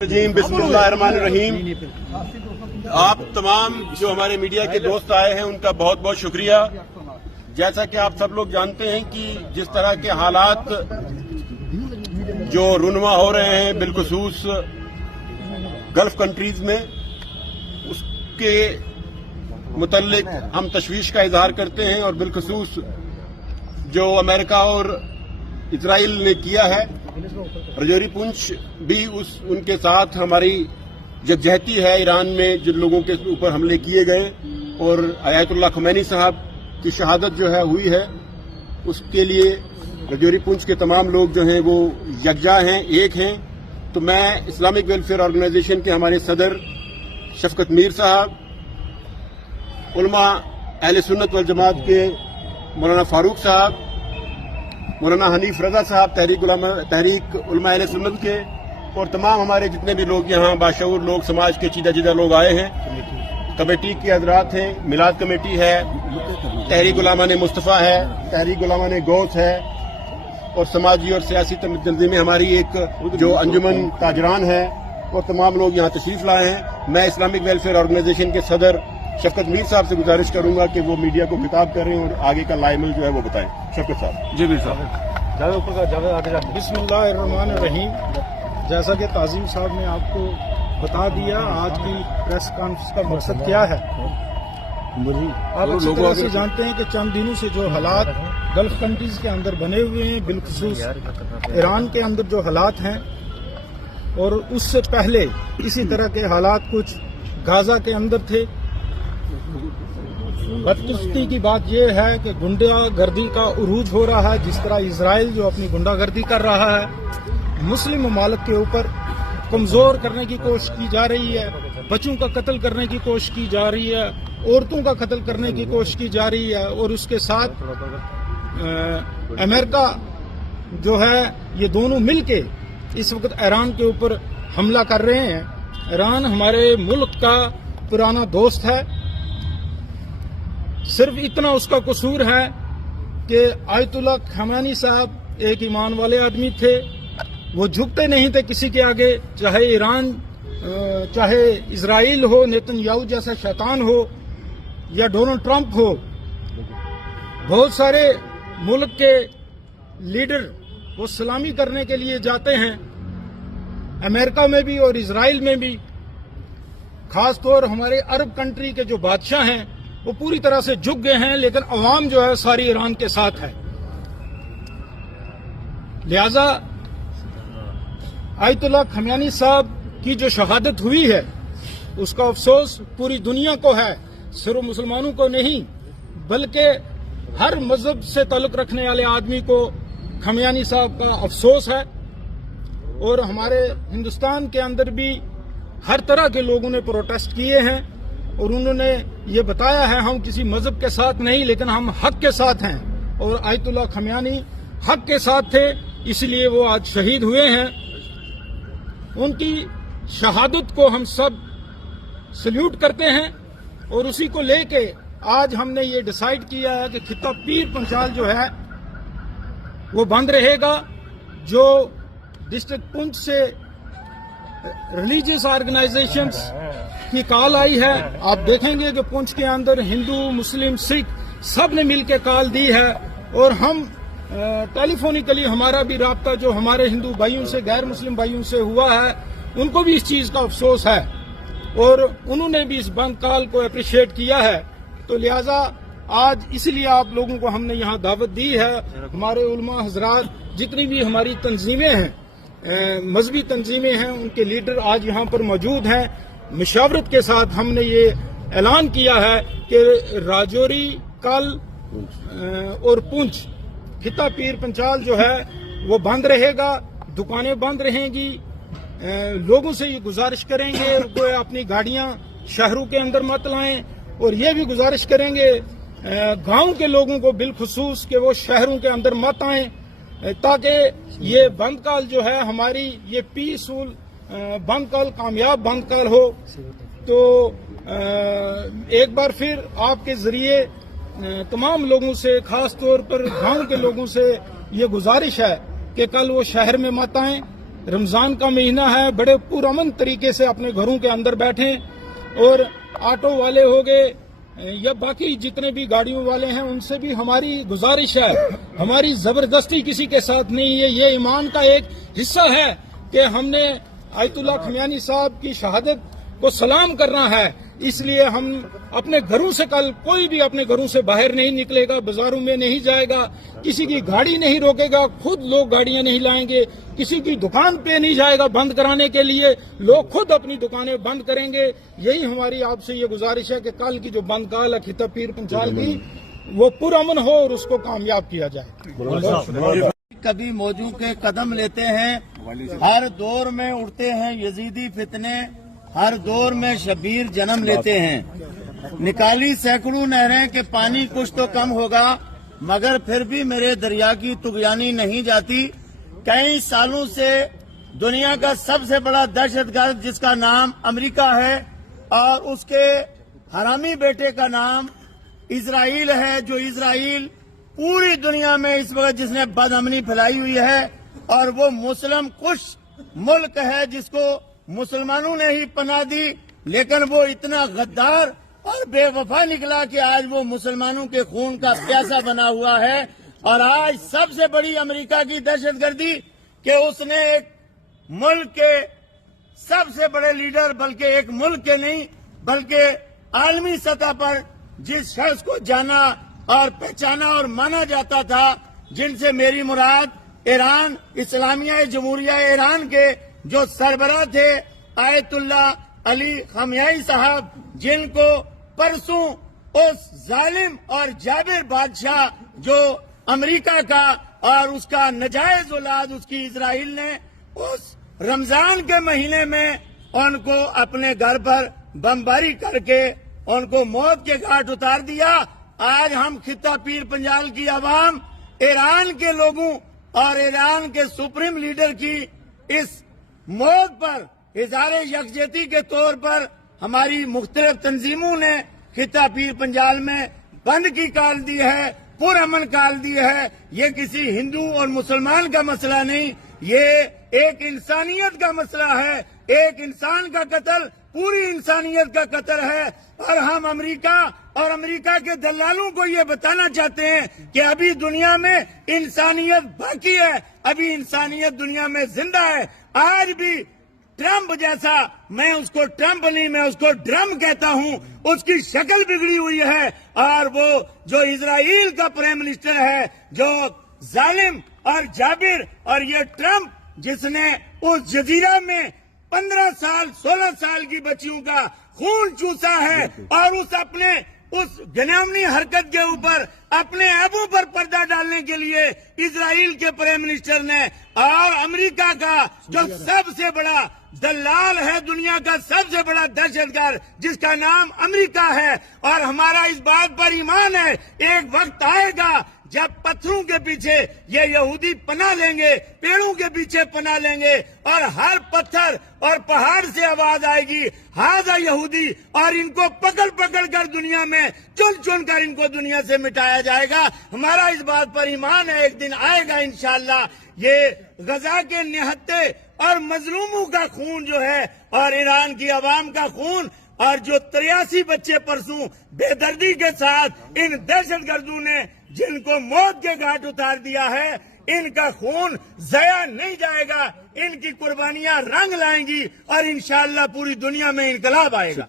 बिस्मिल्लाहिर्रहमानिर्रहीम। आप तमाम जो हमारे मीडिया के दोस्त आए हैं उनका बहुत बहुत शुक्रिया। जैसा कि आप सब लोग जानते हैं कि जिस तरह के हालात जो रुनमा हो रहे हैं बिलखुसूस गल्फ कंट्रीज में, उसके मुतल्लिक हम तशवीश का इजहार करते हैं और बिलखुसूस जो अमेरिका और इजराइल ने किया है। रजौरी पुंछ भी उनके साथ हमारी यकजहती है। ईरान में जिन लोगों के ऊपर हमले किए गए और आयतुल्लाह खमैनी साहब की शहादत जो है हुई है, उसके लिए रजौरी पुंछ के तमाम लोग जो हैं वो यकजा हैं, एक हैं। तो मैं इस्लामिक वेलफेयर ऑर्गेनाइजेशन के हमारे सदर शफकत मीर साहब, उलमा अहले सुन्नत वल जमात के मौलाना फारूक साहब, मौलाना हनीफ रजा साहब तहरीक उलमा अहले सुन्नत के, और तमाम हमारे जितने भी लोग यहाँ बाशऊर लोग, समाज के चीदा चीदा लोग आए हैं, कमेटी के हजरात हैं, मिलाद कमेटी है, तहरीक उलमा-ए मुस्तफ़ा है, तहरीक उलमा-ए गौस है, और समाजी और सियासी तंजीमें हमारी एक जो अंजुमन ताजरान है, और तमाम लोग यहाँ तशरीफ लाए हैं। मैं इस्लामिक वेलफेयर ऑर्गेनाइजेशन के सदर शफकत मीर साहब से गुजारिश करूंगा कि वो मीडिया को खिताब करें और आगे का लाइमल जो है वो बताएं। शफकत साहब। जी मीर साहब। बिस्मिल्लाहिर्रहमानिर्रहीम। जैसा कि ताज़ीम साहब ने आपको बता दिया, आज की प्रेस कॉन्फ्रेंस का मकसद क्या है। आप अच्छी तरह से जानते हैं कि चंद दिनों से जो हालात गल्फ कंट्रीज के अंदर बने हुए हैं, बिलखुसूस ईरान के अंदर जो हालात हैं, और उससे पहले इसी तरह के हालात कुछ गाजा के अंदर थे। बदकिस्मती की बात यह है कि गुंडागर्दी का उरूज हो रहा है। जिस तरह इजराइल जो अपनी गुंडागर्दी कर रहा है, मुस्लिम ममालिक के ऊपर कमजोर करने की कोशिश की जा रही है, बच्चों का कत्ल करने की कोशिश की जा रही है, औरतों का कत्ल करने की कोशिश की जा रही है, और उसके साथ अमेरिका जो है, ये दोनों मिलके इस वक्त ईरान के ऊपर हमला कर रहे हैं। ईरान हमारे मुल्क का पुराना दोस्त है। सिर्फ इतना उसका कसूर है कि आयतुल्लाह खमैनी साहब एक ईमान वाले आदमी थे। वो झुकते नहीं थे किसी के आगे, चाहे ईरान, चाहे इजराइल हो, नेतन्याहू जैसा शैतान हो, या डोनाल्ड ट्रंप हो। बहुत सारे मुल्क के लीडर वो सलामी करने के लिए जाते हैं, अमेरिका में भी और इजराइल में भी। खासतौर हमारे अरब कंट्री के जो बादशाह हैं वो पूरी तरह से झुक गए हैं, लेकिन अवाम जो है सारी ईरान के साथ है। लिहाजा आयतुल्लाह खमैनी साहब की जो शहादत हुई है, उसका अफसोस पूरी दुनिया को है, सिर्फ मुसलमानों को नहीं, बल्कि हर मजहब से ताल्लुक रखने वाले आदमी को खमैनी साहब का अफसोस है। और हमारे हिंदुस्तान के अंदर भी हर तरह के लोगों ने प्रोटेस्ट किए हैं, और उन्होंने ये बताया है हम किसी मजहब के साथ नहीं, लेकिन हम हक के साथ हैं। और आयतुल्लाह खमैनी हक के साथ थे, इसलिए वो आज शहीद हुए हैं। उनकी शहादत को हम सब सल्यूट करते हैं, और उसी को लेके आज हमने ये डिसाइड किया है कि खित्ता पीर पंचाल जो है वो बंद रहेगा। जो डिस्ट्रिक्ट पुंछ से रिलीजियस ऑर्गेनाइजेशंस की कॉल आई है, आप देखेंगे कि पुंछ के अंदर हिंदू, मुस्लिम, सिख सब ने मिलकर कॉल दी है। और हम टेलीफोनिकली हमारा भी राब्ता जो हमारे हिंदू भाइयों से, गैर मुस्लिम भाइयों से हुआ है, उनको भी इस चीज का अफसोस है, और उन्होंने भी इस बंद कॉल को अप्रिशिएट किया है। तो लिहाजा आज इसलिए आप लोगों को हमने यहाँ दावत दी है। हमारे उलमा हजरात, जितनी भी हमारी तंजीमें हैं, मजहबी तंजीमें हैं, उनके लीडर आज यहाँ पर मौजूद हैं। मशावरत के साथ हमने ये ऐलान किया है कि राजौरी, कल और पुंछ खित्ता पीर पंचाल जो है वो बंद रहेगा, दुकानें बंद रहेंगी। लोगों से ये गुजारिश करेंगे कि अपनी गाड़ियां शहरों के अंदर मत लाएं, और ये भी गुजारिश करेंगे गांव के लोगों को बिलखुसूस कि वो शहरों के अंदर मत आएं, ताकि ये बंद कॉल जो है हमारी ये पीसफुल बंद कॉल, कामयाब बंद कॉल हो। तो एक बार फिर आपके जरिए तमाम लोगों से, खास तौर पर गांव के लोगों से ये गुजारिश है कि कल वो शहर में मत आएं, रमजान का महीना है, बड़े पुरअमन तरीके से अपने घरों के अंदर बैठें। और ऑटो वाले हो गए या बाकी जितने भी गाड़ियों वाले हैं, उनसे भी हमारी गुजारिश है, हमारी जबरदस्ती किसी के साथ नहीं है। ये ईमान का एक हिस्सा है कि हमने आयतुल्लाह खमियानी साहब की शहादत को सलाम करना है, इसलिए हम अपने घरों से कल कोई भी अपने घरों से बाहर नहीं निकलेगा, बाजारों में नहीं जाएगा, किसी की गाड़ी नहीं रोकेगा, खुद लोग गाड़ियां नहीं लाएंगे, किसी की दुकान पे नहीं जाएगा बंद कराने के लिए, लोग खुद अपनी दुकानें बंद करेंगे। यही हमारी आपसे ये गुजारिश है कि कल की जो बंद काल है खिताब पीर पंचाल की, वो पुरअमन हो और उसको कामयाब किया जाए। कभी मौजू के कदम लेते हैं, हर दौर में उठते हैं यजीदी फितने, हर दौर में शबीर जन्म लेते हैं। निकाली सैकड़ों नहरें के पानी कुछ तो कम होगा, मगर फिर भी मेरे दरिया की तुगयानी नहीं जाती। कई सालों से दुनिया का सबसे बड़ा दहशतगर्द जिसका नाम अमेरिका है और उसके हरामी बेटे का नाम इजराइल है, जो इजराइल पूरी दुनिया में इस वक्त जिसने बदअमनी फैलाई हुई है, और वो मुस्लिम कुश मुल्क है जिसको मुसलमानों ने ही पनाह दी, लेकिन वो इतना गद्दार और बेवफा निकला कि आज वो मुसलमानों के खून का प्यासा बना हुआ है। और आज सबसे बड़ी अमेरिका की दहशतगर्दी कि उसने एक मुल्क के सबसे बड़े लीडर, बल्कि एक मुल्क के नहीं बल्कि आलमी सतह पर जिस शख्स को जाना और पहचाना और माना जाता था, जिनसे मेरी मुराद ईरान, इस्लामिया जमहूरिया ईरान के जो सरबराह थे आयतुल्लाह अली खमेनी साहब, जिनको परसों उस जालिम और जाबिर बादशाह जो अमेरिका का और उसका नजायज औलाद उसकी इजराइल ने उस रमजान के महीने में उनको अपने घर पर बमबारी करके उनको मौत के घाट उतार दिया। आज हम खिता पीर पंजाल की आवाम ईरान के लोगों और ईरान के सुप्रीम लीडर की इस मौत पर इज़हार यकजहती के तौर पर हमारी मुख्तलिफ तंजीमों ने खिता पीर पंजाल में बंद की काल दी है, पुरअमन काल दी है। ये किसी हिंदू और मुसलमान का मसला नहीं, ये एक इंसानियत का मसला है। एक इंसान का कत्ल पूरी इंसानियत का कत्ल है। और हम अमेरिका और अमेरिका के दलालों को ये बताना चाहते हैं कि अभी दुनिया में इंसानियत बाकी है, अभी इंसानियत दुनिया में जिंदा है। आज भी ट्रंप जैसा, मैं उसको ट्रंप नहीं मैं उसको ड्रम कहता हूं, उसकी शक्ल बिगड़ी हुई है। और वो जो इजराइल का प्राइम मिनिस्टर है, जो जालिम और जाबिर, और ये ट्रंप जिसने उस जजीरा में 15 साल 16 साल की बच्चियों का खून चूसा है और उस गनामनी हरकत के ऊपर अपने ऐबों पर पर्दा डालने के लिए इजराइल के प्राइम मिनिस्टर ने और अमेरिका का जो सबसे बड़ा दलाल है, दुनिया का सबसे बड़ा दहशतगर्द जिसका नाम अमेरिका है। और हमारा इस बात पर ईमान है, एक वक्त आएगा जब पत्थरों के पीछे ये यहूदी पनाह लेंगे, पेड़ों के पीछे पनाह लेंगे, और हर पत्थर और पहाड़ से आवाज आएगी हाजा यहूदी, और इनको पकड़ पकड़ कर दुनिया में चुन चुन कर इनको दुनिया से मिटाया जाएगा। हमारा इस बात पर ईमान है, एक दिन आएगा इंशाअल्लाह। ये गजा के निहत्ते और मजलूमों का खून जो है और ईरान की आवाम का खून, और जो 83 बच्चे परसों बेदर्दी के साथ इन दहशतगर्दों ने जिनको मौत के घाट उतार दिया है, इनका खून जया नहीं जाएगा। इनकी कुर्बानियां रंग लाएंगी और इंशाअल्लाह पूरी दुनिया में इनकलाब आएगा।